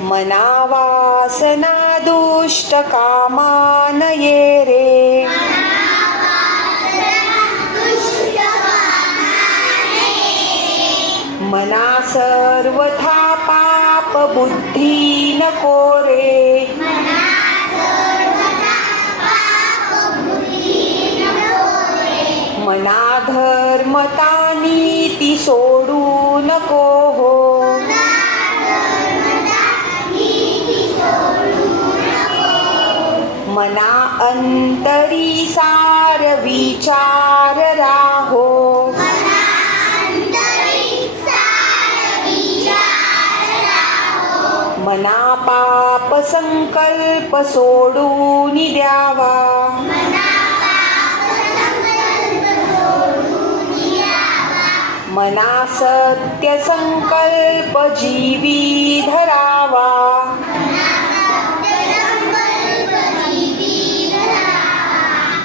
मनावासना दुष्ट कामानये रे. मना सर्वथा पाप बुद्धी नको रे. मना धर्मता नीती सोडू नको हो. मना अंतरी सार विचार राहो मना पाप संकल्प सोडून द्यावा मना सत्य संकल्प जीवी धरावा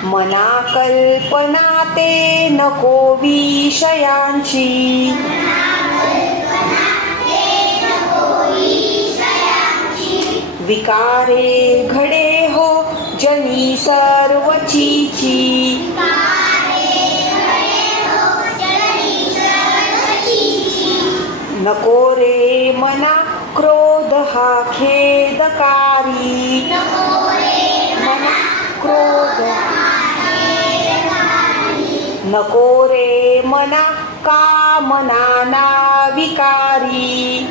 मना कल्पना ते नको विषयांची. विकारे घडे हो जनी सर्वचीची. नको रे मना क्रोध हा खेदकारी. नको रे मना कामना ना विकारी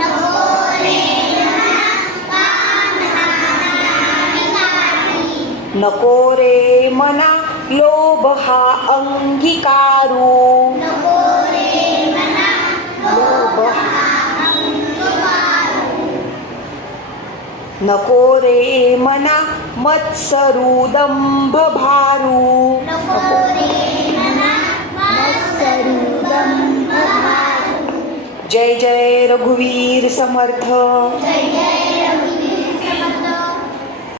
नको रे मना लोभ हा अंगीकारू. नको रे मना मत्सरू दंभ भारू जय जय रघुवीर समर्थ.